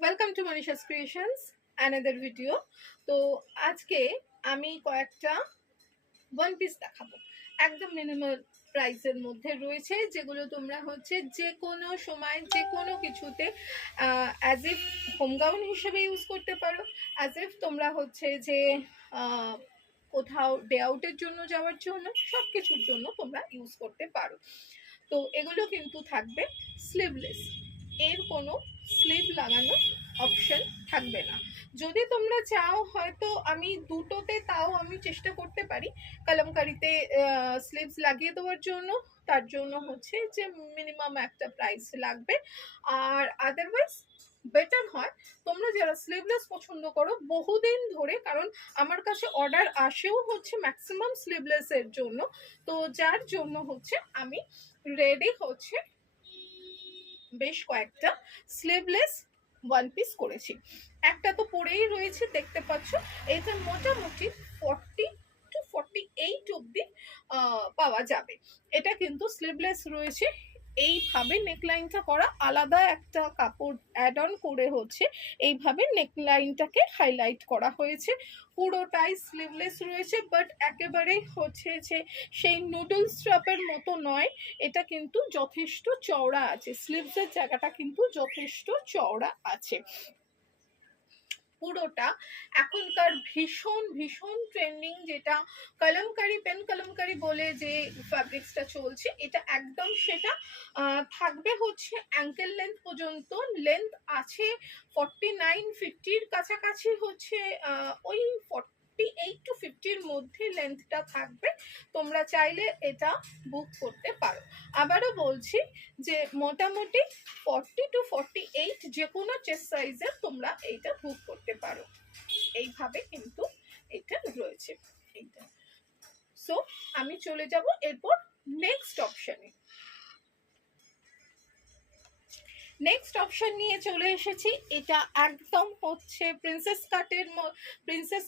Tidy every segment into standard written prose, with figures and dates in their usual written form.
Welcome to Manisha's creations another video. তো আজকে আমি কয়েকটা ওয়ান পিস দেখাবো, একদম মিনিমাল প্রাইসের মধ্যে রয়েছে, যেগুলো তোমরা হচ্ছে যে কোনো সময় যে কোনো কিছুতে অ্যাজ ইফ হোম গাউন হিসেবে ইউজ করতে পারো, অ্যাজ ইফ তোমরা হচ্ছে যে কোথাও ডে আউটের জন্য যাওয়ার জন্য, সব কিছুর জন্য তোমরা ইউজ করতে পারো। তো এগুলো কিন্তু থাকবে স্লিভলেস, এর কোনো স্লিভ লাগানো অপশন থাকবে না। যদি তোমরা চাও হয়তো আমি দুটোতে, তাও আমি চেষ্টা করতে পারি কলমকারিতে স্লিভস লাগিয়ে দেওয়ার জন্য। তার জন্য হচ্ছে যে মিনিমাম একটা প্রাইস লাগবে, আর আদারওয়াইজ বেটার হয় তোমরা যারা স্লিভলেস পছন্দ করো বহুদিন ধরে, কারণ আমার কাছে অর্ডার আসেও হচ্ছে ম্যাক্সিমাম স্লিভলেস এর জন্য। তো যার জন্য হচ্ছে আমি রেডি হচ্ছে বেশ কয়েকটা স্লিভলেস ওয়ান পিস করেছি। একটা তো পরেই রয়েছে, দেখতে পাচ্ছ। এটা মোটামুটি 40 to 48 অব্দি পাওয়া যাবে। এটা কিন্তু স্লিভলেস রয়েছে, এইভাবে নেকলাইনটা করা, আলাদা একটা কাপড় অ্যাড অন করে হচ্ছে এইভাবে নেকলাইনটাকে হাইলাইট করা হয়েছে। পুরোটাই স্লিভলেস রয়েছে, বাট একেবারে হচ্ছে যে সেই নুডল স্ট্রাপের মতো নয়, এটা কিন্তু যথেষ্ট চওড়া আছে, স্লিভসের জায়গাটা কিন্তু যথেষ্ট চওড়া আছে। পুরোটা এখনকার ভীষণ ভীষণ ট্রেন্ডিং, যেটা কলমকারি, পেন কলমকারি বলে যে ফ্যাব্রিক্সটা চলছে, এটা একদম সেটা। থাকবে হচ্ছে অ্যাঙ্কেল লেন্থ পর্যন্ত, লেন্থ আছে 49-50-র কাছাকাছি, হচ্ছে ওই 48 to 50-র মধ্যে লেন্থটা থাকবে। তোমরা চাইলে এটা বুক করতে পারো। আবারও বলছি যে মোটামুটি 40 to 48 যে কোনো চেস্ট সাইজের তোমরা এইটা বুক করতে পারো। এইভাবে কিন্তু এটা রয়েছে এইটা। সো আমি চলে যাব এরপর নেক্সট অপশনে। নেক্সট অপশন নিয়ে চলে এসেছি। এটা একদম হচ্ছে প্রিন্সেস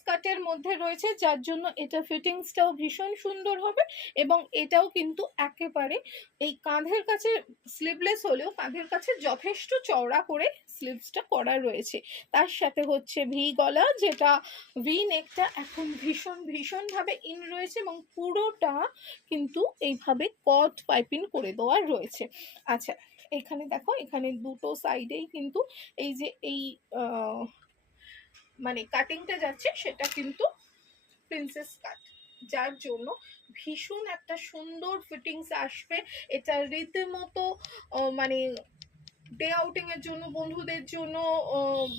কাটের মধ্যে রয়েছে, যার জন্য এটা ফিটিংসটাও ভীষণ সুন্দর হবে, এবং এটাও কিন্তু একেবারে এই কাঁধের কাছে স্লিভলেস হলেও কাঁধের কাছে যথেষ্ট চওড়া করে স্লিভসটা করা রয়েছে। তার সাথে হচ্ছে ভি গলা, যেটা ভি নেকটা এখন ভীষণ ভীষণভাবে ইন রয়েছে, এবং পুরোটা কিন্তু এইভাবে কট পাইপিং করে দেওয়া রয়েছে। আচ্ছা, এখানে দেখো, এখানে দুটো সাইডেই কিন্তু এই যে এই মানে কাটিংটা যাচ্ছে, সেটা কিন্তু প্রিন্সেস কাট, যার জন্য ভীষণ একটা সুন্দর ফিটিংস আসবে। এটা রীতিমতো মানে ডে আউটিং এর জন্য, বন্ধুদের জন্য,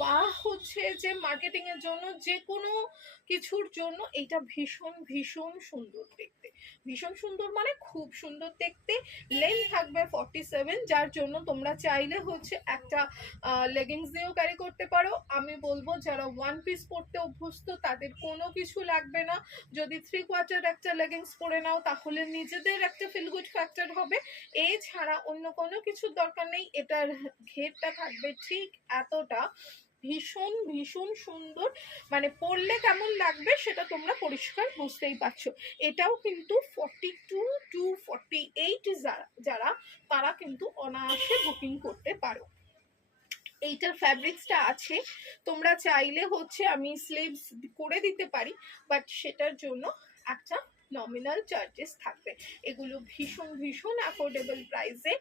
বা হচ্ছে যে মার্কেটিং এর জন্য, যে কোনো কিছুর জন্য এটা ভীষণ ভীষণ সুন্দর দেখতে। ভীষণ সুন্দর মানে খুব সুন্দর দেখতে। লেন্থ থাকবে 47, যার জন্য তোমরা চাইলে হচ্ছে একটা লেগিংস দিয়েও ক্যারি করতে পারো। আমি বলবো যারা ওয়ান পিস পরতে অভ্যস্ত তাদের কোনো কিছু লাগবে না। যদি 3/4 একটা লেগিংস পরে নাও তাহলে নিজেদের একটা ফিল গুড ফ্যাক্টর হবে, এছাড়া অন্য কোনো কিছুর দরকার নেই। এটার ঘেরটা থাকবে ঠিক এতটা, ভীষণ ভীষণ সুন্দর, মানে পরলে কেমন লাগবে সেটা তোমরা পরিষ্কার বুঝতেই পারছো। এটাও কিন্তু 42 to 48 যারা তারা কিন্তু অনায়াসে বুকিং করতে পারো। এইটার ফ্যাব্রিক্সটা আছে, তোমরা চাইলে হচ্ছে আমি স্লিভস করে দিতে পারি, বাট সেটার জন্য একটা নমিনাল চার্জেস থাকবে। এগুলো ভীষণ ভীষণ অ্যাফোর্ডেবল প্রাইসে।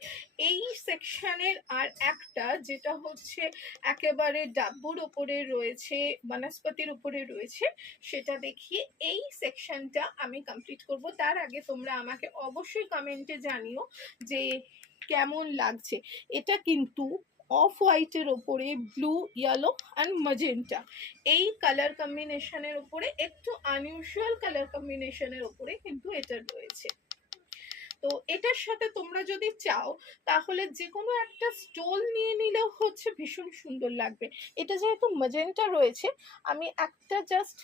এই সেকশনের আর একটা যেটা হচ্ছে একেবারে ডাব্বুর ওপরে রয়েছে, বনস্পতির উপরে রয়েছে, সেটা দেখিয়ে এই সেকশনটা আমি কমপ্লিট করব। তার আগে তোমরা আমাকে অবশ্যই কমেন্টে জানিও যে কেমন লাগছে। এটা কিন্তু অফ হোয়াইটের ওপরে ব্লু, ইয়েলো অ্যান্ড ম্যাজেন্টা, এই কালার কম্বিনেশনের উপরে, একটু আনইউজুয়াল কালার কম্বিনেশনের উপরে কিন্তু এটা রয়েছে। তো এটার সাথে তোমরা যদি চাও তাহলে যে কোনো একটা স্টোল নিয়ে নিলেও হচ্ছে ভীষণ সুন্দর লাগবে। এটা যেহেতু ম্যাজেন্টা রয়েছে, আমি একটা জাস্ট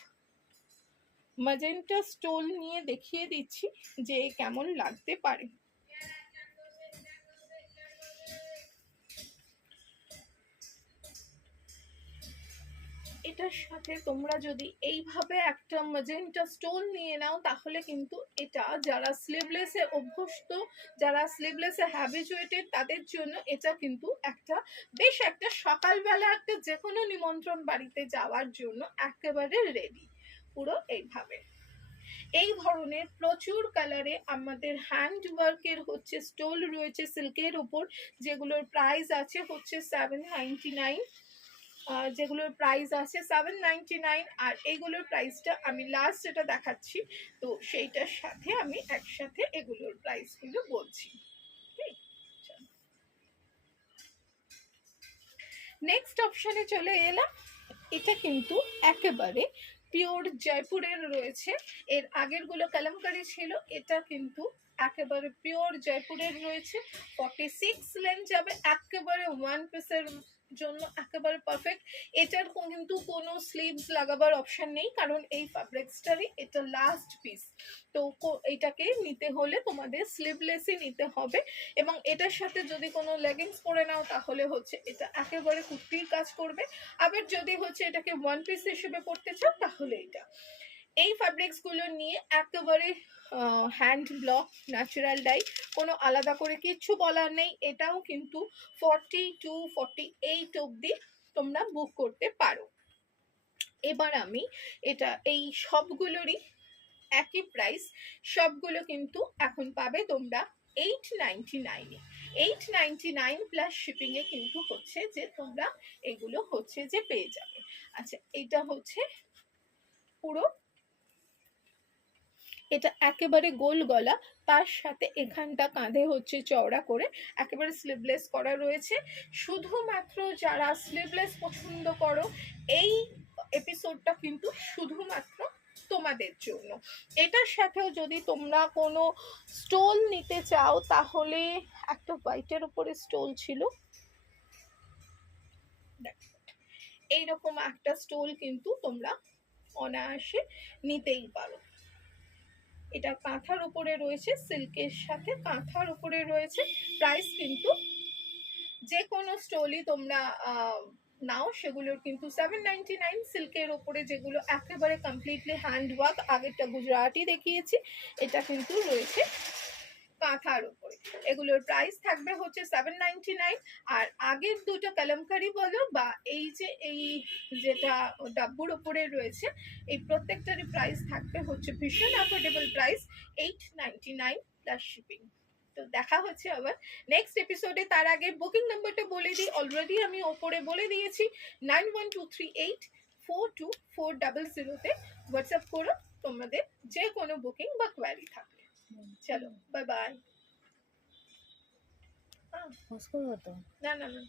ম্যাজেন্টা স্টোল নিয়ে দেখিয়ে দিচ্ছি যে কেমন লাগতে পারে। এটার সাথে তোমরা যদি এইভাবে একটা ম্যাজেন্টা স্টোন নিয়ে নাও তাহলে কিন্তু এটা যারা স্লিভলেসে অভ্যস্ত, যারা স্লিভলেসে হ্যাবিচুয়েটেড, তাদের জন্য এটা কিন্তু একটা বেশ একটা সকালবেলা একটা যে কোনো নিমন্ত্রণ বাড়িতে যাওয়ার জন্য একেবারে রেডি পুরো এইভাবে। এই ধরনের প্রচুর কালারে আমাদের হ্যান্ড ওয়ার্কের হচ্ছে স্টোল রয়েছে সিল্কের উপর, যেগুলোর প্রাইস আছে হচ্ছে 799, যেগুলোর প্রাইস আছে 799। আর এইগুলোর প্রাইসটা আমি লাস্ট যেটা দেখাচ্ছি, তো সেইটার সাথে আমি একসাথে এগুলোর প্রাইসগুলো বলছি। নেক্সট অপশানে চলে এলাম। এটা কিন্তু একেবারে পিওর জয়পুরের রয়েছে, এর আগেরগুলো কালামকারি ছিল, এটা কিন্তু একেবারে পিওর জয়পুরের রয়েছে। 46 লেন যাবে, একেবারে ওয়ান পিসের জন্য একেবারে পারফেক্ট। এটার কিন্তু কোনো স্লিভস লাগাবার অপশন নেই, কারণ এই ফ্যাব্রিক্সটারই এটা লাস্ট পিস। তো এটাকে নিতে হলে তোমাদের স্লিভলেসই নিতে হবে, এবং এটার সাথে যদি কোনো লেগিংস পরে নাও তাহলে হচ্ছে এটা একেবারে কুর্তির কাজ করবে। আবার যদি হচ্ছে এটাকে ওয়ান পিস হিসেবে পড়তে চাও তাহলে এটা। এই ফ্যাব্রিক্সগুলো নিয়ে একেবারে হ্যান্ড ব্লক ন্যাচারাল ডাই, কোনো আলাদা করে কিচ্ছু বলার নেই। এটাও কিন্তু 40 to 48 অবধি তোমরা বুক করতে পারো। এবার আমি এটা এই সবগুলোরই একই প্রাইস, সবগুলো কিন্তু এখন পাবে তোমরা 899 এ। 899 প্লাস শিপিংয়ে কিন্তু হচ্ছে যে তোমরা এগুলো হচ্ছে যে পেয়ে যাবে। আচ্ছা, এটা হচ্ছে পুরো, এটা একেবারে গোল গলা, তার সাথে এখানটা কাঁধে হচ্ছে চওড়া করে একেবারে স্লিভলেস করা রয়েছে। শুধুমাত্র যারা স্লিভলেস পছন্দ করো এই এপিসোডটা কিন্তু শুধুমাত্র তোমাদের জন্য। এটার সাথেও যদি তোমরা কোনো স্টোল নিতে চাও তাহলে একটা হোয়াইটের উপরে স্টোল ছিল, এইরকম একটা স্টোল কিন্তু তোমরা অনায়াসে নিতেই পারো। এটা কাঁথার উপরে রয়েছে, সিল্কের সাথে কাঁথার উপরে রয়েছে। প্রাইস কিন্তু যে কোনো স্টোলই তোমরা নাও সেগুলোর কিন্তু 799। সিল্কের ওপরে যেগুলো একেবারে কমপ্লিটলি হ্যান্ড ওয়ার্ক, আগেরটা গুজরাটি দেখিয়েছি, এটা কিন্তু রয়েছে কাঁথার উপরে। এগুলোর প্রাইস থাকবে হচ্ছে 799। আর আগের দুটো কালামকারি বলো বা এই যে এই যেটা ডাব্বুর ওপরে রয়েছে, এই প্রত্যেকটারই প্রাইস থাকবে হচ্ছে ভীষণ অ্যাফোর্ডেবল প্রাইস 899 প্লাস শিপিং। তো দেখা হচ্ছে আবার নেক্সট এপিসোডে। তার আগে বুকিং নাম্বারটা বলে দিই, অলরেডি আমি ওপরে বলে দিয়েছি 9123842400-তে হোয়াটসঅ্যাপ করো তোমাদের যে কোনো বুকিং বা কোয়ারি থাকলে। চলো বাই বাই। পজ করবো তো? না না না।